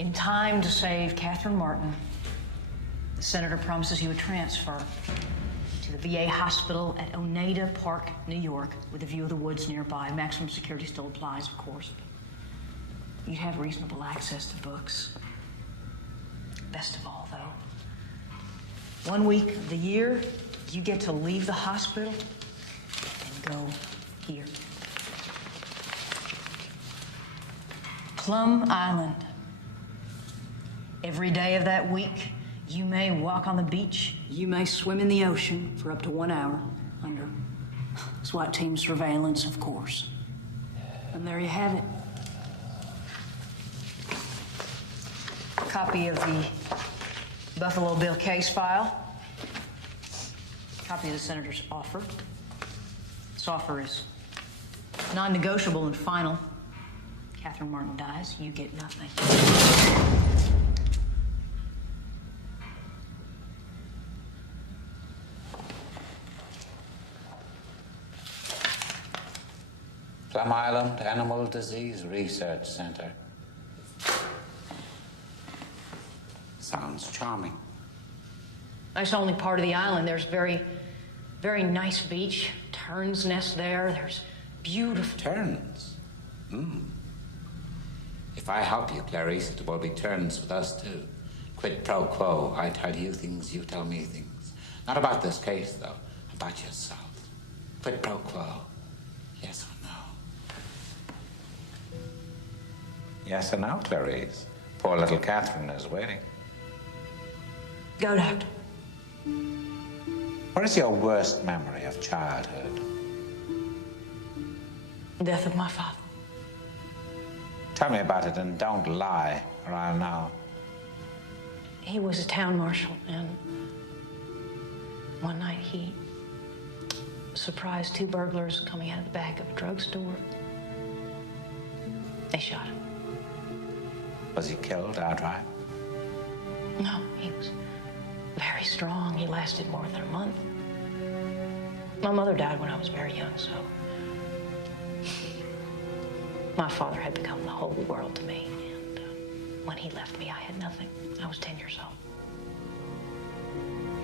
In time to save Catherine Martin, the senator promises you a transfer to the VA hospital at Oneida Park, New York, with a view of the woods nearby. Maximum security still applies, of course. You'd have reasonable access to books. Best of all, though, 1 week of the year, you get to leave the hospital and go here. Plum Island. Every day of that week, you may walk on the beach, you may swim in the ocean for up to 1 hour under SWAT team surveillance, of course. And there you have it. Copy of the Buffalo Bill case file. Copy of the senator's offer. This offer is non-negotiable and final. Catherine Martin dies, you get nothing. Plum Island Animal Disease Research Center. Sounds charming. That's only part of the island. There's very nice beach. Terns nest there. There's beautiful... Terns? If I help you, Clarice, it will be terns with us, too. Quid pro quo. I tell you things, you tell me things. Not about this case, though. About yourself. Quid pro quo. Yes or no? Yes or no, Clarice? Poor little Catherine is waiting. Go, Doctor. What is your worst memory of childhood? Death of my father. Tell me about it and don't lie, or I'll know. He was a town marshal, and one night he surprised 2 burglars coming out of the back of a drugstore. They shot him. Was he killed outright? No, he was very strong. He lasted more than a month. My mother died when I was very young, so my father had become the whole world to me. And when he left me, I had nothing. I was 10 years old.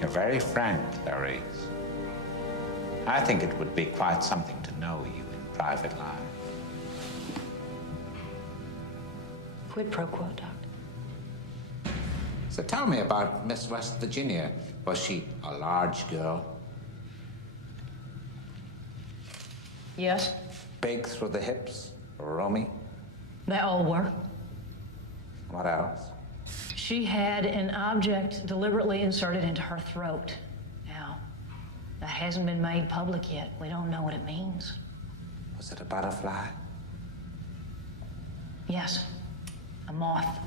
You're very frank, Clarice. I think it would be quite something to know you in private life. Quid pro quo, Doctor. So tell me about Miss West Virginia. Was she a large girl? Yes? Big through the hips? Roomy? They all were. What else? She had an object deliberately inserted into her throat. Now, that hasn't been made public yet. We don't know what it means. Was it a butterfly? Yes, a moth.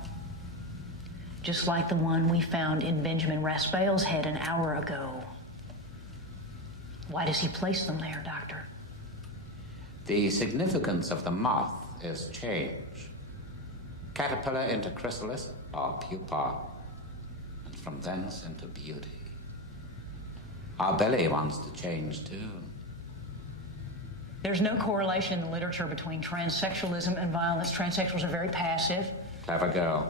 Just like the one we found in Benjamin Raspail's head an hour ago. Why does he place them there, Doctor? The significance of the moth is change. Caterpillar into chrysalis or pupa, and from thence into beauty. Our Billy wants to change too. There's no correlation in the literature between transsexualism and violence. Transsexuals are very passive. Clever girl.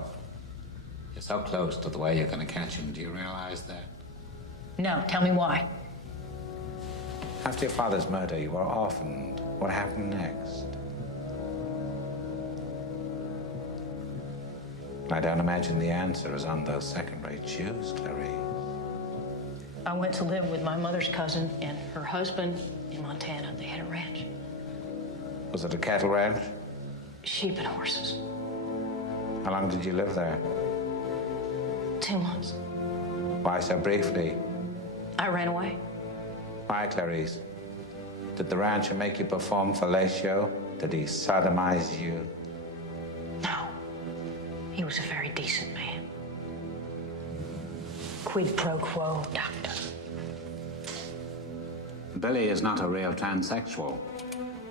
You're so close to the way you're going to catch him. Do you realize that? No, tell me why. After your father's murder, you were orphaned. What happened next? I don't imagine the answer is on those second-rate shoes, Clarice. I went to live with my mother's cousin and her husband in Montana. They had a ranch. Was it a cattle ranch? Sheep and horses. How long did you live there? 2 months. Why so briefly? I ran away. Why, Clarice? Did the rancher make you perform fellatio? Did he sodomize you? No. He was a very decent man. Quid pro quo, Doctor. Billy is not a real transsexual,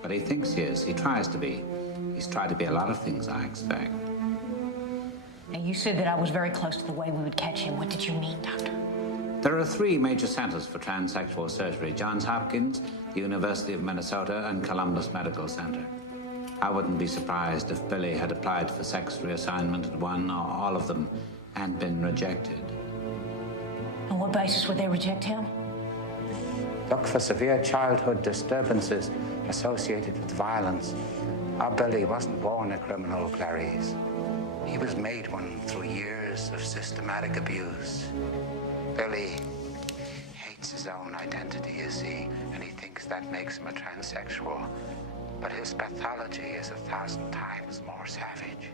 but he thinks he is. He tries to be. He's tried to be a lot of things, I expect. And you said that I was very close to the way we would catch him. What did you mean, Doctor? There are 3 major centers for transsexual surgery: Johns Hopkins, the University of Minnesota, and Columbus Medical Center. I wouldn't be surprised if Billy had applied for sex reassignment at one or all of them and been rejected. On what basis would they reject him? Look, for severe childhood disturbances associated with violence. Our Billy wasn't born a criminal, Clarice. He was made one through years of systematic abuse. Billy hates his own identity, you see, and he thinks that makes him a transsexual. But his pathology is 1,000 times more savage.